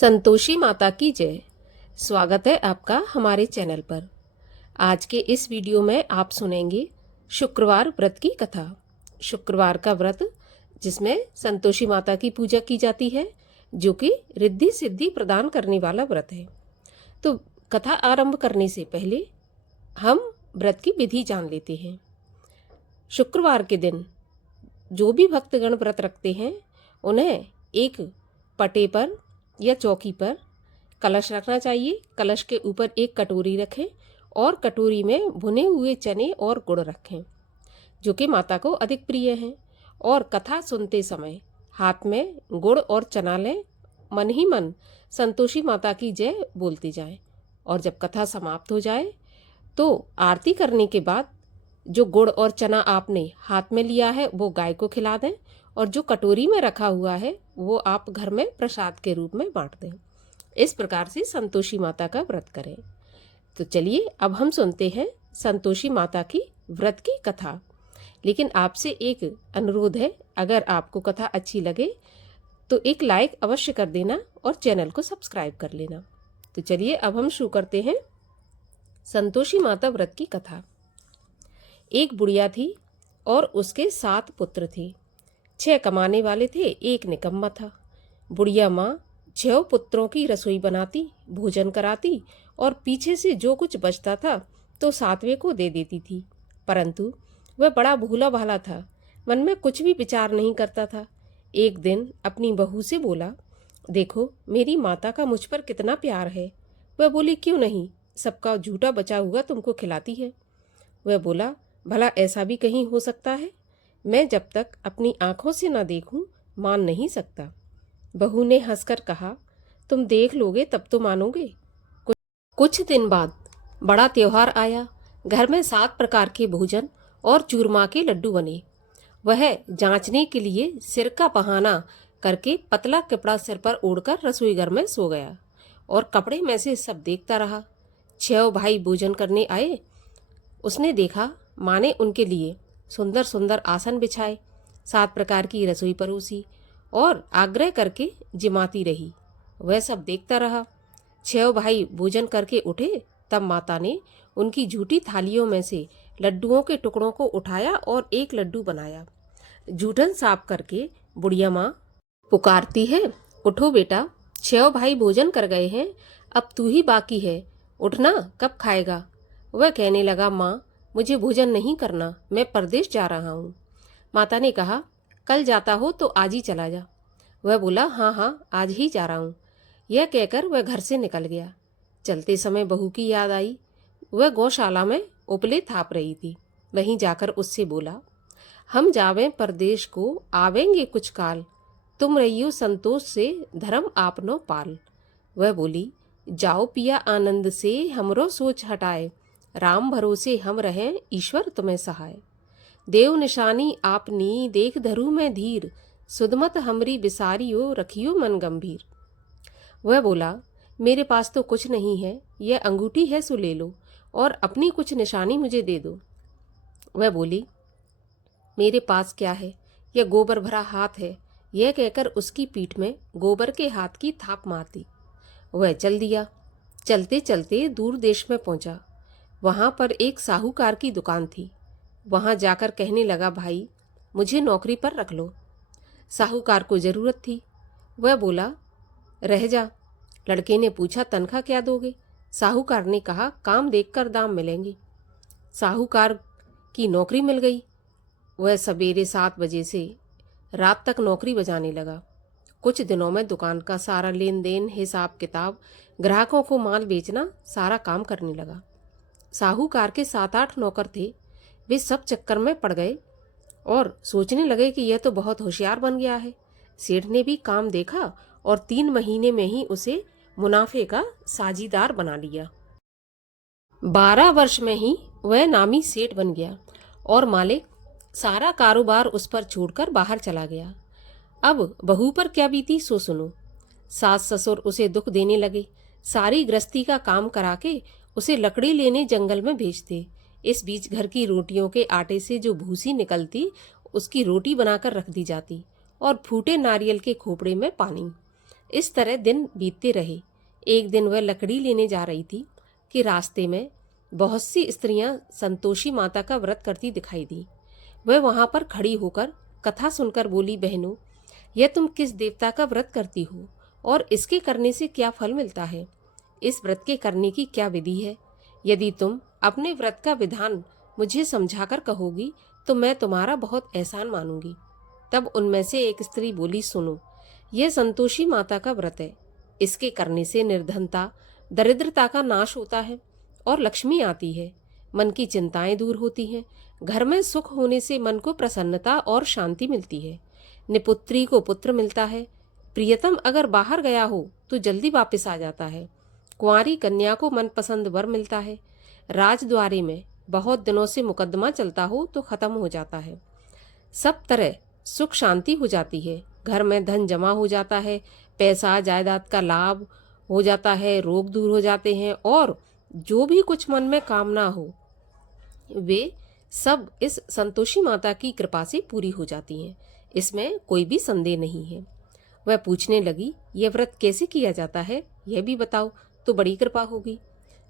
संतोषी माता की जय। स्वागत है आपका हमारे चैनल पर। आज के इस वीडियो में आप सुनेंगे शुक्रवार व्रत की कथा। शुक्रवार का व्रत जिसमें संतोषी माता की पूजा की जाती है, जो कि रिद्धि सिद्धि प्रदान करने वाला व्रत है। तो कथा आरंभ करने से पहले हम व्रत की विधि जान लेते हैं। शुक्रवार के दिन जो भी भक्तगण व्रत रखते हैं, उन्हें एक पटे पर या चौकी पर कलश रखना चाहिए। कलश के ऊपर एक कटोरी रखें और कटोरी में भुने हुए चने और गुड़ रखें, जो कि माता को अधिक प्रिय हैं। और कथा सुनते समय हाथ में गुड़ और चना लें, मन ही मन संतोषी माता की जय बोलती जाएं। और जब कथा समाप्त हो जाए तो आरती करने के बाद जो गुड़ और चना आपने हाथ में लिया है वो गाय को खिला दें, और जो कटोरी में रखा हुआ है वो आप घर में प्रसाद के रूप में बांट दें। इस प्रकार से संतोषी माता का व्रत करें। तो चलिए अब हम सुनते हैं संतोषी माता की व्रत की कथा। लेकिन आपसे एक अनुरोध है, अगर आपको कथा अच्छी लगे तो एक लाइक अवश्य कर देना और चैनल को सब्सक्राइब कर लेना। तो चलिए अब हम शुरू करते हैं संतोषी माता व्रत की कथा। एक बुढ़िया थी और उसके 7 पुत्र थे। 6 कमाने वाले थे, एक निकम्मा था। बुढ़िया माँ 6 पुत्रों की रसोई बनाती, भोजन कराती और पीछे से जो कुछ बचता था तो 7वें को दे देती थी। परंतु वह बड़ा भोला भाला था, मन में कुछ भी विचार नहीं करता था। एक दिन अपनी बहू से बोला, देखो मेरी माता का मुझ पर कितना प्यार है। वह बोली, क्यों नहीं, सबका झूठा बचा हुआ तुमको खिलाती है। वह बोला, भला ऐसा भी कहीं हो सकता है? मैं जब तक अपनी आंखों से न देखूं मान नहीं सकता। बहू ने हंसकर कहा, तुम देख लोगे तब तो मानोगे। कुछ दिन बाद बड़ा त्योहार आया। घर में 7 प्रकार के भोजन और चूरमा के लड्डू बने। वह जांचने के लिए सिर का बहाना करके पतला कपड़ा सिर पर ओढ़कर रसोई घर में सो गया और कपड़े में से सब देखता रहा। 6 भाई भोजन करने आए। उसने देखा माँ ने उनके लिए सुंदर सुंदर आसन बिछाए, 7 प्रकार की रसोई परोसी और आग्रह करके जिमाती रही। वह सब देखता रहा। 6 भाई भोजन करके उठे, तब माता ने उनकी झूठी थालियों में से लड्डुओं के टुकड़ों को उठाया और एक लड्डू बनाया। जूठन साफ करके बुढ़िया माँ पुकारती है, उठो बेटा, 6 भाई भोजन कर गए हैं, अब तू ही बाकी है, उठना, कब खाएगा। वह कहने लगा, माँ मुझे भोजन नहीं करना, मैं परदेश जा रहा हूँ। माता ने कहा, कल जाता हो तो आज ही चला जा। वह बोला, हाँ हाँ आज ही जा रहा हूँ। यह कहकर वह घर से निकल गया। चलते समय बहू की याद आई। वह गौशाला में उपले थाप रही थी। वहीं जाकर उससे बोला, हम जावें परदेश को, आवेंगे कुछ काल, तुम रहियो संतोष से, धर्म आपनो पाल। वह बोली, जाओ पिया आनंद से, हमरो सोच हटाए, राम भरोसे हम रहें, ईश्वर तुम्हें सहाय। देव निशानी आपनी, देख धरू में धीर, सुधमत हमरी बिसारियो, रखियो मन गंभीर। वह बोला, मेरे पास तो कुछ नहीं है, यह अंगूठी है सो ले लो और अपनी कुछ निशानी मुझे दे दो। वह बोली, मेरे पास क्या है, यह गोबर भरा हाथ है। यह कहकर उसकी पीठ में गोबर के हाथ की थाप मारती। वह चल दिया। चलते चलते दूर देश में पहुंचा। वहां पर एक साहूकार की दुकान थी। वहां जाकर कहने लगा, भाई मुझे नौकरी पर रख लो। साहूकार को जरूरत थी। वह बोला, रह जा। लड़के ने पूछा, तनख्वाह क्या दोगे? साहूकार ने कहा, काम देखकर दाम मिलेंगे। साहूकार की नौकरी मिल गई। वह सवेरे 7 बजे से रात तक नौकरी बजाने लगा। कुछ दिनों में दुकान का सारा लेन देन, हिसाब किताब, ग्राहकों को माल बेचना, सारा काम करने लगा। साहूकार के 7-8 नौकर थे। वे सब चक्कर में पड़ गए और सोचने लगे कि यह तो बहुत होशियार बन गया है। सेठ ने भी काम देखा और 3 महीने में ही उसे मुनाफे का साझीदार बना लिया। 12 वर्ष में ही वह नामी सेठ बन गया और मालिक सारा कारोबार उस पर छोड़कर बाहर चला गया। अब बहू पर क्या बीती सो सुनो। सास ससुर उसे दुख देने लगे। सारी गृहस्थी का काम करा के उसे लकड़ी लेने जंगल में भेजते। इस बीच घर की रोटियों के आटे से जो भूसी निकलती, उसकी रोटी बनाकर रख दी जाती और फूटे नारियल के खोपड़े में पानी। इस तरह दिन बीतते रहे। एक दिन वह लकड़ी लेने जा रही थी कि रास्ते में बहुत सी स्त्रियां संतोषी माता का व्रत करती दिखाई दी। वह वहां पर खड़ी होकर कथा सुनकर बोली, बहनों, यह तुम किस देवता का व्रत करती हो और इसके करने से क्या फल मिलता है? इस व्रत के करने की क्या विधि है? यदि तुम अपने व्रत का विधान मुझे समझाकर कहोगी तो मैं तुम्हारा बहुत एहसान मानूंगी। तब उनमें से एक स्त्री बोली, सुनो, यह संतोषी माता का व्रत है। इसके करने से निर्धनता, दरिद्रता का नाश होता है और लक्ष्मी आती है। मन की चिंताएं दूर होती हैं। घर में सुख होने से मन को प्रसन्नता और शांति मिलती है। निपुत्री को पुत्र मिलता है। प्रियतम अगर बाहर गया हो तो जल्दी वापस आ जाता है। कुंवारी कन्या को मनपसंद वर मिलता है। राजद्वारे में बहुत दिनों से मुकदमा चलता हो तो खत्म हो जाता है। सब तरह सुख शांति हो जाती है। घर में धन जमा हो जाता है। पैसा जायदाद का लाभ हो जाता है। रोग दूर हो जाते हैं और जो भी कुछ मन में कामना हो वे सब इस संतोषी माता की कृपा से पूरी हो जाती हैं। इसमें कोई भी संदेह नहीं है। वह पूछने लगी, यह व्रत कैसे किया जाता है, यह भी बताओ तो बड़ी कृपा होगी।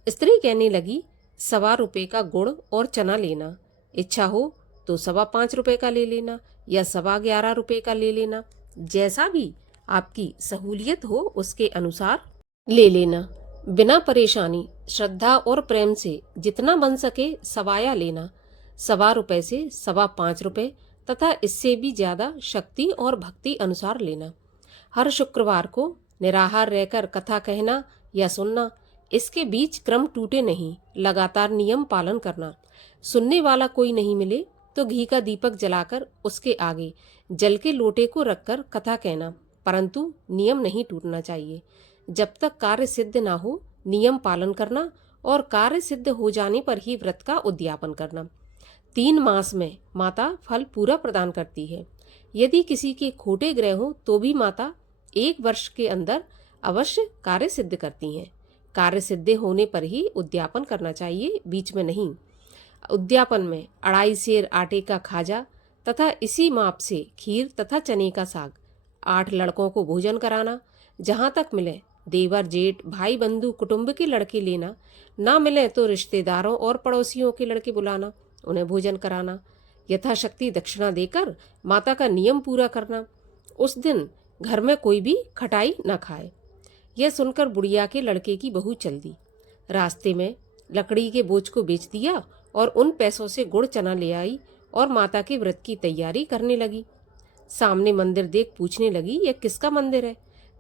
स्त्री कहने लगी, 1.25 रुपये का गुड़ और चना लेना। इच्छा हो तो 5.25 रुपये का ले लेना या 11.25 रुपये का ले लेना। जैसा भी आपकी सहूलियत हो उसके अनुसार ले लेना। बिना परेशानी, श्रद्धा और प्रेम से जितना बन सके सवाया लेना। 1.25 रुपये से 5.25 रुपये तथा इससे भी ज्यादा शक्ति और भक्ति अनुसार लेना। हर शुक्रवार को निराहार रहकर कथा कहना या सुनना। इसके बीच क्रम टूटे नहीं, लगातार नियम पालन करना। सुनने वाला कोई नहीं मिले तो घी का दीपक जलाकर उसके आगे जल के लोटे को रखकर कथा कहना, परंतु नियम नहीं टूटना चाहिए। जब तक कार्य सिद्ध ना हो नियम पालन करना और कार्य सिद्ध हो जाने पर ही व्रत का उद्यापन करना। 3 मास में माता फल पूरा प्रदान करती है। यदि किसी के खोटे ग्रह हो तो भी माता 1 वर्ष के अंदर अवश्य कार्य सिद्ध करती हैं। कार्य सिद्ध होने पर ही उद्यापन करना चाहिए, बीच में नहीं। उद्यापन में 2.5 सेर आटे का खाजा तथा इसी माप से खीर तथा चने का साग। 8 लड़कों को भोजन कराना। जहाँ तक मिले देवर जेठ भाई बंधु कुटुंब के लड़के लेना। ना मिले तो रिश्तेदारों और पड़ोसियों के लड़के बुलाना, उन्हें भोजन कराना। यथाशक्ति दक्षिणा देकर माता का नियम पूरा करना। उस दिन घर में कोई भी खटाई न खाए। यह सुनकर बुढ़िया के लड़के की बहू चल दी। रास्ते में लकड़ी के बोझ को बेच दिया और उन पैसों से गुड़ चना ले आई और माता के व्रत की तैयारी करने लगी। सामने मंदिर देख पूछने लगी, यह किसका मंदिर है?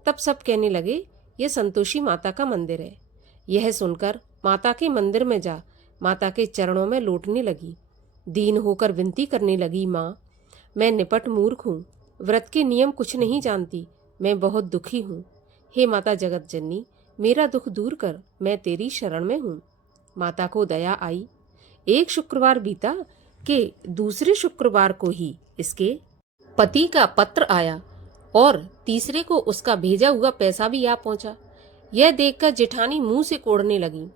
तब सब कहने लगे, यह संतोषी माता का मंदिर है। यह सुनकर माता के मंदिर में जा माता के चरणों में लौटने लगी। दीन होकर विनती करने लगी, माँ, मैं निपट मूर्ख हूँ, व्रत के नियम कुछ नहीं जानती, मैं बहुत दुखी हूँ। हे माता जगत जननी, मेरा दुख दूर कर, मैं तेरी शरण में हूँ। माता को दया आई। एक शुक्रवार बीता कि दूसरे शुक्रवार को ही इसके पति का पत्र आया और तीसरे को उसका भेजा हुआ पैसा भी आ पहुंचा। यह देखकर जेठानी मुंह से कोड़ने लगी,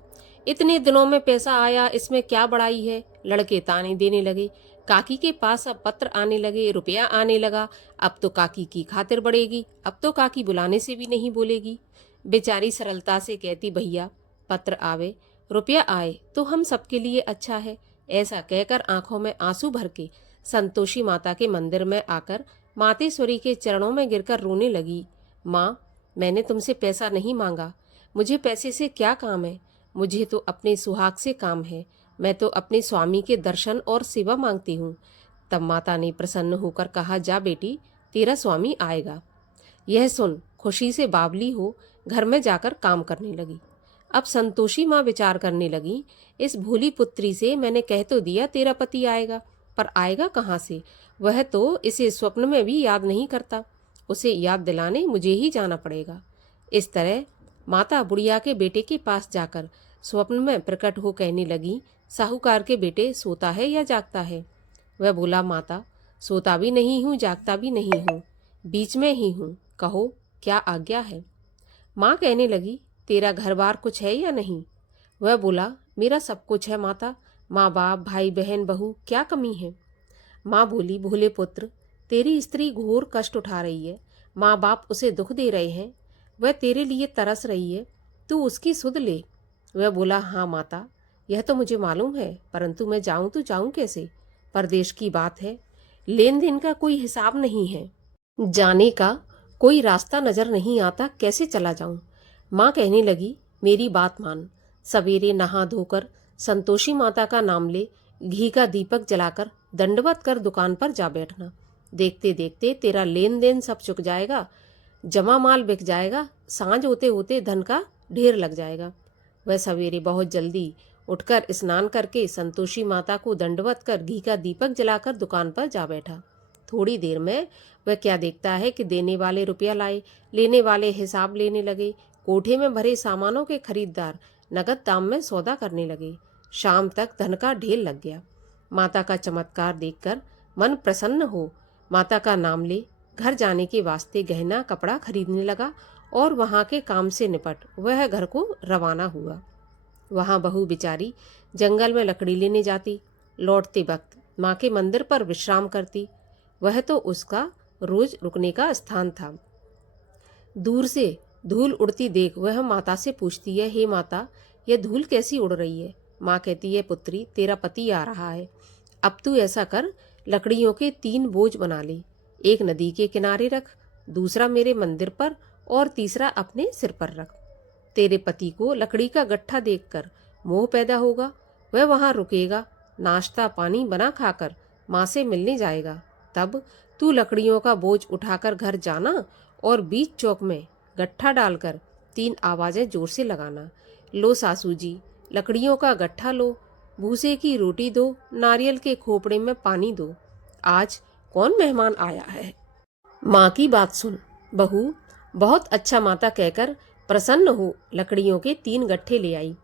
इतने दिनों में पैसा आया, इसमें क्या बड़ाई है? लड़के ताने देने लगे। काकी के पास अब पत्र आने लगे, रुपया आने लगा। अब तो काकी की खातिर बढ़ेगी, अब तो काकी बुलाने से भी नहीं बोलेगी। बेचारी सरलता से कहती, भैया पत्र आवे रुपया आए तो हम सबके लिए अच्छा है। ऐसा कहकर आंखों में आंसू भर के संतोषी माता के मंदिर में आकर मातेश्वरी के चरणों में गिरकर रोने लगी। माँ, मैंने तुमसे पैसा नहीं मांगा, मुझे पैसे से क्या काम है? मुझे तो अपने सुहाग से काम है। मैं तो अपने स्वामी के दर्शन और सेवा मांगती हूँ। तब माता ने प्रसन्न होकर कहा, जा बेटी, तेरा स्वामी आएगा। यह सुन खुशी से बावली हो घर में जाकर काम करने लगी। अब संतोषी माँ विचार करने लगी, इस भोली पुत्री से मैंने कह तो दिया तेरा पति आएगा, पर आएगा कहाँ से? वह तो इसे स्वप्न में भी याद नहीं करता। उसे याद दिलाने मुझे ही जाना पड़ेगा। इस तरह माता बुढ़िया के बेटे के पास जाकर स्वप्न में प्रकट हो कहने लगी, साहूकार के बेटे, सोता है या जागता है? वह बोला, माता, सोता भी नहीं हूँ, जागता भी नहीं हूँ, बीच में ही हूँ, कहो क्या आज्ञा है? माँ कहने लगी, तेरा घर बार कुछ है या नहीं? वह बोला, मेरा सब कुछ है माता, माँ बाप भाई बहन बहू, क्या कमी है? माँ बोली, भोले पुत्र, तेरी स्त्री घोर कष्ट उठा रही है, माँ बाप उसे दुख दे रहे हैं, वह तेरे लिए तरस रही है, तू उसकी सुध ले। वह बोला, हाँ माता, यह तो मुझे मालूम है, परंतु मैं जाऊं तो जाऊं कैसे? परदेश की बात है, लेन देन का कोई हिसाब नहीं है, जाने का कोई रास्ता नजर नहीं आता, कैसे चला जाऊं? माँ कहने लगी, मेरी बात मान, सवेरे नहा धोकर संतोषी माता का नाम ले, घी का दीपक जलाकर दंडवत कर दुकान पर जा बैठना। देखते देखते तेरा लेन देन सब चुक जाएगा, जमा माल बिक जाएगा, सांझ होते होते धन का ढेर लग जाएगा। वह सवेरे बहुत जल्दी उठकर स्नान करके संतोषी माता को दंडवत कर घी का दीपक जलाकर दुकान पर जा बैठा। थोड़ी देर में वह क्या देखता है कि देने वाले रुपया लाए, लेने वाले हिसाब लेने लगे, कोठे में भरे सामानों के खरीददार नगद दाम में सौदा करने लगे। शाम तक धन का ढेर लग गया। माता का चमत्कार देखकर मन प्रसन्न हो माता का नाम ले घर जाने के वास्ते गहना कपड़ा खरीदने लगा और वहाँ के काम से निपट वह घर को रवाना हुआ। वहाँ बहू बिचारी जंगल में लकड़ी लेने जाती, लौटते वक्त माँ के मंदिर पर विश्राम करती। वह तो उसका रोज रुकने का स्थान था। दूर से धूल उड़ती देख वह माता से पूछती है, हे माता, यह धूल कैसी उड़ रही है? माँ कहती है, पुत्री, तेरा पति आ रहा है, अब तू ऐसा कर, लकड़ियों के 3 बोझ बना ले, एक नदी के किनारे रख, दूसरा मेरे मंदिर पर और तीसरा अपने सिर पर रख। तेरे पति को लकड़ी का गट्ठा देखकर मोह पैदा होगा, वह वहां रुकेगा, नाश्ता पानी बना खाकर माँ से मिलने जाएगा। तब तू लकड़ियों का बोझ उठाकर घर जाना और बीच चौक में गट्ठा डालकर 3 आवाजें जोर से लगाना, लो सासू जी, लकड़ियों का गट्ठा लो, भूसे की रोटी दो, नारियल के खोपड़े में पानी दो, आज कौन मेहमान आया है? माँ की बात सुन। बहू बहुत अच्छा माता कहकर प्रसन्न हो लकड़ियों के 3 गट्ठे ले आई,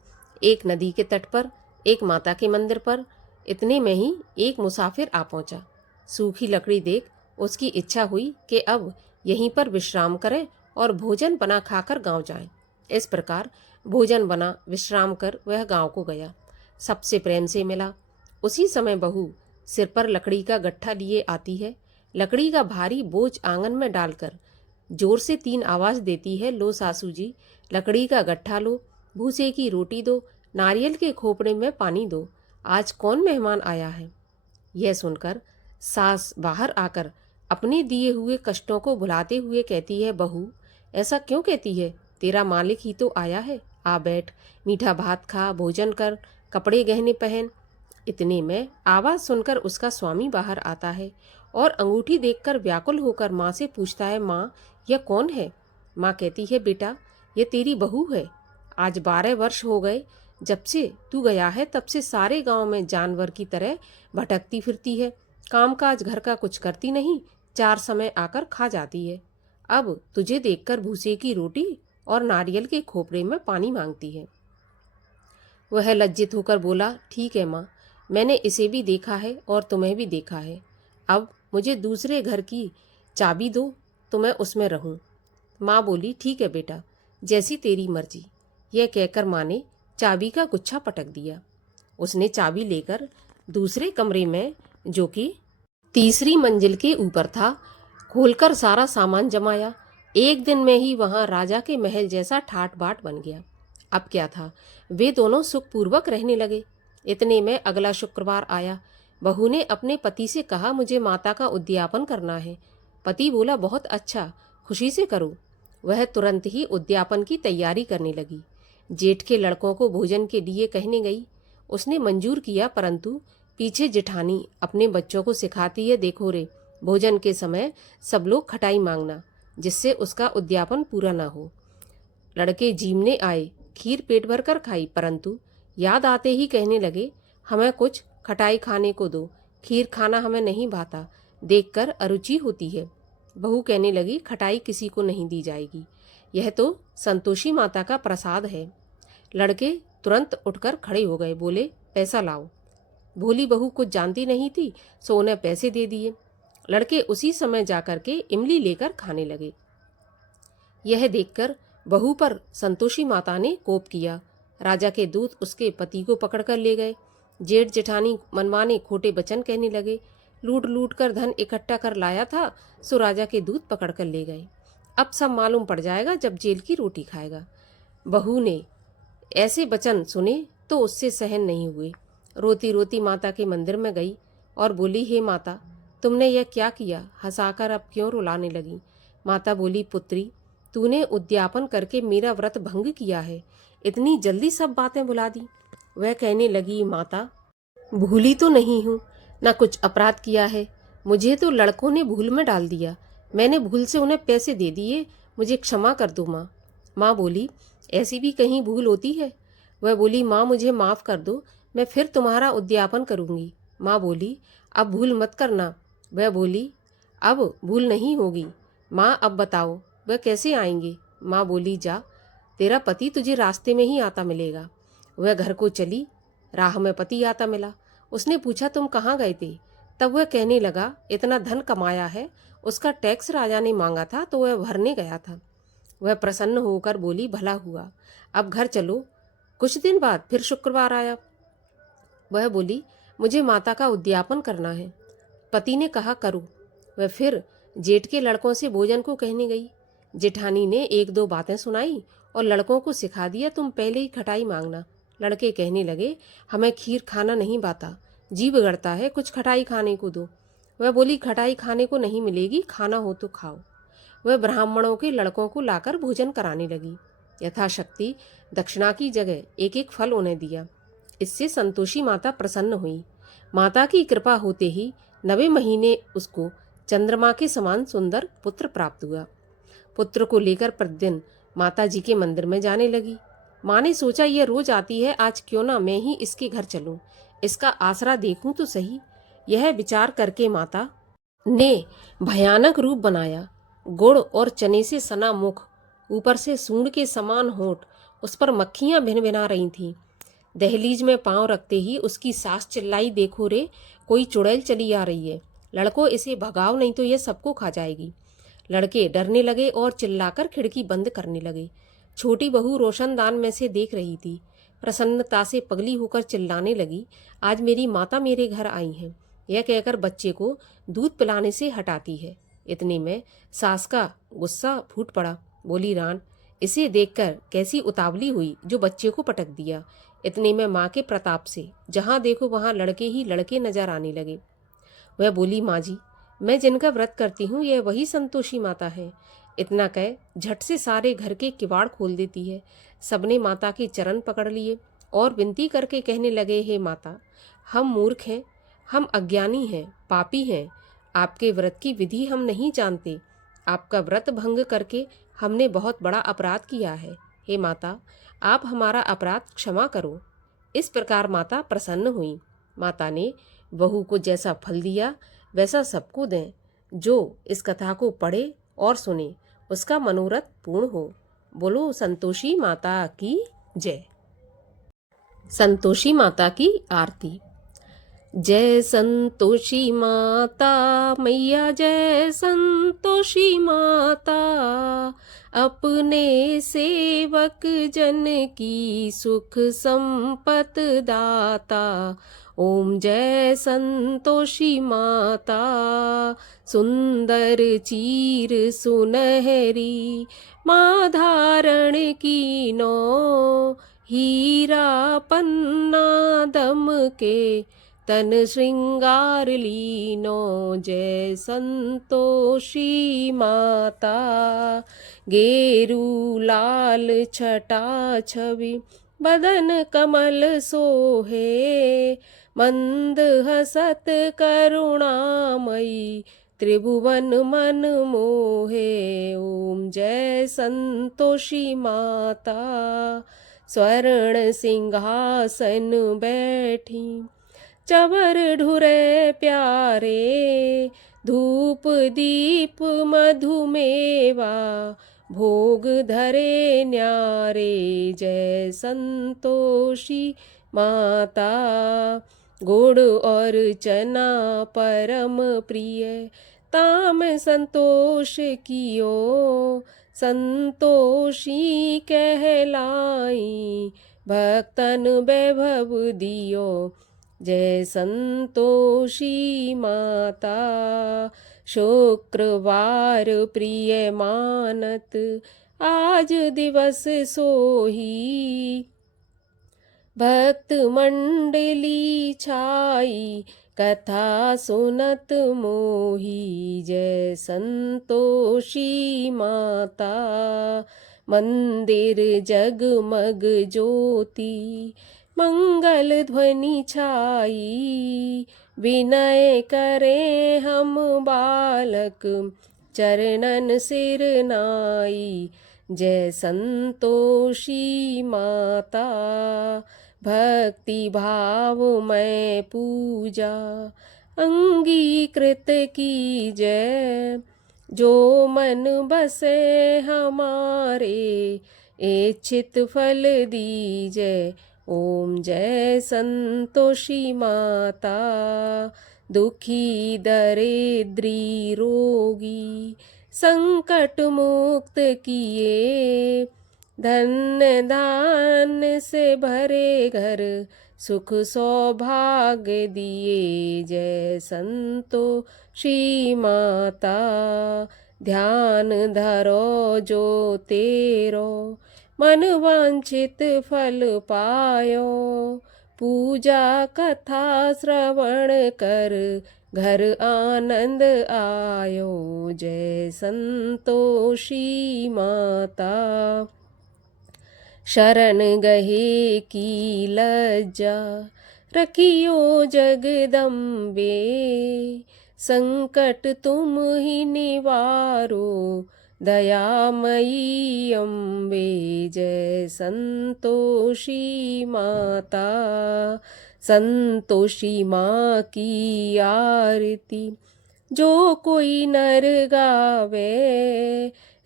एक नदी के तट पर, एक माता के मंदिर पर। इतने में ही एक मुसाफिर आ पहुंचा। सूखी लकड़ी देख उसकी इच्छा हुई कि अब यहीं पर विश्राम करें और भोजन बना खाकर गांव जाएं। इस प्रकार भोजन बना विश्राम कर वह गांव को गया, सबसे प्रेम से मिला। उसी समय बहू सिर पर लकड़ी का गट्ठा लिए आती है, लकड़ी का भारी बोझ आंगन में डालकर जोर से 3 आवाज देती है, लो सासू जी, लकड़ी का गट्ठा लो, भूसे की रोटी दो, नारियल के खोपड़े में पानी दो, आज कौन मेहमान आया है? यह सुनकर सास बाहर आकर अपने दिए हुए कष्टों को भुलाते हुए कहती है, बहू ऐसा क्यों कहती है? तेरा मालिक ही तो आया है, आ बैठ, मीठा भात खा, भोजन कर, कपड़े गहने पहन। इतने में आवाज सुनकर उसका स्वामी बाहर आता है और अंगूठी देखकर व्याकुल होकर माँ से पूछता है, माँ यह कौन है? माँ कहती है, बेटा यह तेरी बहू है, आज 12 वर्ष हो गए जब से तू गया है, तब से सारे गांव में जानवर की तरह भटकती फिरती है, कामकाज घर का कुछ करती नहीं, 4 समय आकर खा जाती है। अब तुझे देखकर भूसे की रोटी और नारियल के खोपड़े में पानी मांगती है। वह लज्जित होकर बोला, ठीक है माँ, मैंने इसे भी देखा है और तुम्हें भी देखा है, अब मुझे दूसरे घर की चाबी दो तो मैं उसमें रहूं। माँ बोली, ठीक है बेटा, जैसी तेरी मर्जी। यह कहकर माँ ने चाबी का गुच्छा पटक दिया। उसने चाबी लेकर दूसरे कमरे में, जो कि तीसरी मंजिल के ऊपर था, खोलकर सारा सामान जमाया। एक दिन में ही वहां राजा के महल जैसा ठाट बाट बन गया। अब क्या था, वे दोनों सुखपूर्वक रहने लगे। इतने में अगला शुक्रवार आया। बहू ने अपने पति से कहा, मुझे माता का उद्यापन करना है। पति बोला, बहुत अच्छा, खुशी से करो। वह तुरंत ही उद्यापन की तैयारी करने लगी। जेठ के लड़कों को भोजन के लिए कहने गई। उसने मंजूर किया, परंतु पीछे जिठानी अपने बच्चों को सिखाती है, देखो रे, भोजन के समय सब लोग खटाई मांगना, जिससे उसका उद्यापन पूरा ना हो। लड़के जीमने आए, खीर पेट भर कर खाई, परंतु याद आते ही कहने लगे, हमें कुछ खटाई खाने को दो, खीर खाना हमें नहीं भाता, देखकर अरुचि होती है। बहू कहने लगी, खटाई किसी को नहीं दी जाएगी, यह तो संतोषी माता का प्रसाद है। लड़के तुरंत उठकर खड़े हो गए, बोले, पैसा लाओ। भोली बहू कुछ जानती नहीं थी, सो उन्हें पैसे दे दिए। लड़के उसी समय जाकर के इमली लेकर खाने लगे। यह देखकर बहू पर संतोषी माता ने कोप किया। राजा के दूत उसके पति को पकड़कर ले गए। जेठ जेठानी मनमाने खोटे वचन कहने लगे। लूट लूट कर धन इकट्ठा कर लाया था, सो राजा के दूत पकड़ कर ले गए। अब सब मालूम पड़ जाएगा जब जेल की रोटी खाएगा। बहू ने ऐसे वचन सुने तो उससे सहन नहीं हुए। रोती रोती माता के मंदिर में गई और बोली, हे माता, तुमने यह क्या किया? हंसाकर अब क्यों रुलाने लगी? माता बोली, पुत्री, तूने उद्यापन करके मेरा व्रत भंग किया है। इतनी जल्दी सब बातें भुला दी। वह कहने लगी, माता, भूली तो नहीं हूँ, ना कुछ अपराध किया है। मुझे तो लड़कों ने भूल में डाल दिया। मैंने भूल से उन्हें पैसे दे दिए। मुझे क्षमा कर दो माँ। माँ बोली, ऐसी भी कहीं भूल होती है? वह बोली, माँ, मुझे माफ़ कर दो, मैं फिर तुम्हारा उद्यापन करूँगी। माँ बोली, अब भूल मत करना। वह बोली, अब भूल नहीं होगी। माँ, अब बताओ वह कैसे आएंगे? माँ बोली, जा, तेरा पति तुझे रास्ते में ही आता मिलेगा। वह घर को चली। राह में पति आता मिला। उसने पूछा, तुम कहाँ गए थे? तब वह कहने लगा, इतना धन कमाया है, उसका टैक्स राजा ने मांगा था तो वह भरने गया था। वह प्रसन्न होकर बोली, भला हुआ, अब घर चलो। कुछ दिन बाद फिर शुक्रवार आया। वह बोली, मुझे माता का उद्यापन करना है। पति ने कहा, करो। वह फिर जेठ के लड़कों से भोजन को कहने गई। जेठानी ने एक दो बातें सुनाई और लड़कों को सिखा दिया, तुम पहले ही खटाई मांगना। लड़के कहने लगे, हमें खीर खाना नहीं बाता, जी बिगड़ता है, कुछ खटाई खाने को दो। वह बोली, खटाई खाने को नहीं मिलेगी, खाना हो तो खाओ। वह ब्राह्मणों के लड़कों को लाकर भोजन कराने लगी। यथाशक्ति दक्षिणा की जगह एक एक फल उन्हें दिया। इससे संतोषी माता प्रसन्न हुई। माता की कृपा होते ही 9वें महीने उसको चंद्रमा के समान सुंदर पुत्र प्राप्त हुआ। पुत्र को लेकर प्रतिदिन माता जी के मंदिर में जाने लगी। माँ ने सोचा, यह रोज आती है, आज क्यों ना मैं ही इसके घर चलूं, इसका आसरा देखूं तो सही। यह विचार करके माता ने भयानक रूप बनाया। गुड़ और चने से सना मुख, ऊपर से सूंड के समान होंठ, उस पर मक्खियां भिन भिना रही थीं। दहलीज में पांव रखते ही उसकी सास चिल्लाई, देखो रे, कोई चुड़ैल चली आ रही है, लड़कों इसे भगाओ नहीं तो यह सबको खा जाएगी। लड़के डरने लगे और चिल्लाकर खिड़की बंद करने लगे। छोटी बहू रोशनदान में से देख रही थी। प्रसन्नता से पगली होकर चिल्लाने लगी, आज मेरी माता मेरे घर आई हैं। यह कहकर बच्चे को दूध पिलाने से हटाती है। इतने में सास का गुस्सा फूट पड़ा। बोली, रान, इसे देखकर कैसी उतावली हुई जो बच्चे को पटक दिया। इतने में माँ के प्रताप से जहाँ देखो वहाँ लड़के ही लड़के नजर आने लगे। वह बोली, माँ जी, मैं जिनका व्रत करती हूँ यह वही संतोषी माता है। इतना कह झट से सारे घर के किवाड़ खोल देती है। सबने माता के चरण पकड़ लिए और विनती करके कहने लगे, हे माता, हम मूर्ख हैं, हम अज्ञानी हैं, पापी हैं, आपके व्रत की विधि हम नहीं जानते। आपका व्रत भंग करके हमने बहुत बड़ा अपराध किया है। हे माता, आप हमारा अपराध क्षमा करो। इस प्रकार माता प्रसन्न हुई। माता ने बहू को जैसा फल दिया वैसा सबको दें। जो इस कथा को पढ़े और सुने उसका मनोरथ पूर्ण हो। बोलो संतोषी माता की जय। संतोषी माता की आरती। जय संतोषी माता मैया, जय संतोषी माता, अपने सेवक जन की सुख संपत दाता। ओम जय संतोषी माता, सुंदर चीर सुनहरी माँ धारण कीनो, हीरा पन्ना दम के तन श्रृंगार लीनो। जय संतोषी माता, गेरू लाल छटा छवि बदन कमल सोहे, मंद हसत करुणामयी त्रिभुवन मन मोहे। ओम जय संतोषी माता, स्वर्ण सिंहासन बैठी चवर ढुरे प्यारे, धूप दीप मधुमेवा भोग धरे न्यारे। जय संतोषी माता, गुड़ और चना परम प्रिय ताम संतोष कियो, संतोषी कहलाई भक्तन वैभव दियो। जय संतोषी माता, शुक्रवार प्रिय मानत आज दिवस सोही। भक्त मंडली छाई कथा सुनत मोही। जय संतोषी माता मंदिर जगमग ज्योति मंगल ध्वनि छाई। विनय करे हम बालक चरणन सिर नाई। जय संतोषी माता भक्ति भाव में पूजा अंगीकृत की जय। जो मन बसे हमारे इच्छित फल दीजय। ओम जय संतोषी माता दुखी दरिद्री रोगी संकट मुक्त किए। धन्य धान्य से भरे घर सुख सौभाग्य दिए। जय संतोषी माता ध्यान धरो जो तेरो मन वांछित फल पायो। पूजा कथा श्रवण कर घर आनंद आयो। जय संतोषी माता शरण गहे की लज्जा रखियो जगदम्बे। संकट तुम ही निवारो दयामयी अम्बे। जय संतोषी माता संतोषी माँ की आरती जो कोई नर गावे।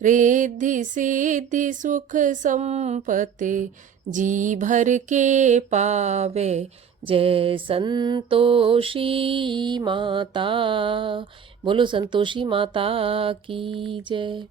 रिद्धि सिद्धि सुख संपत्ति जी भर के पावे। जय संतोषी माता। बोलो संतोषी माता की जय।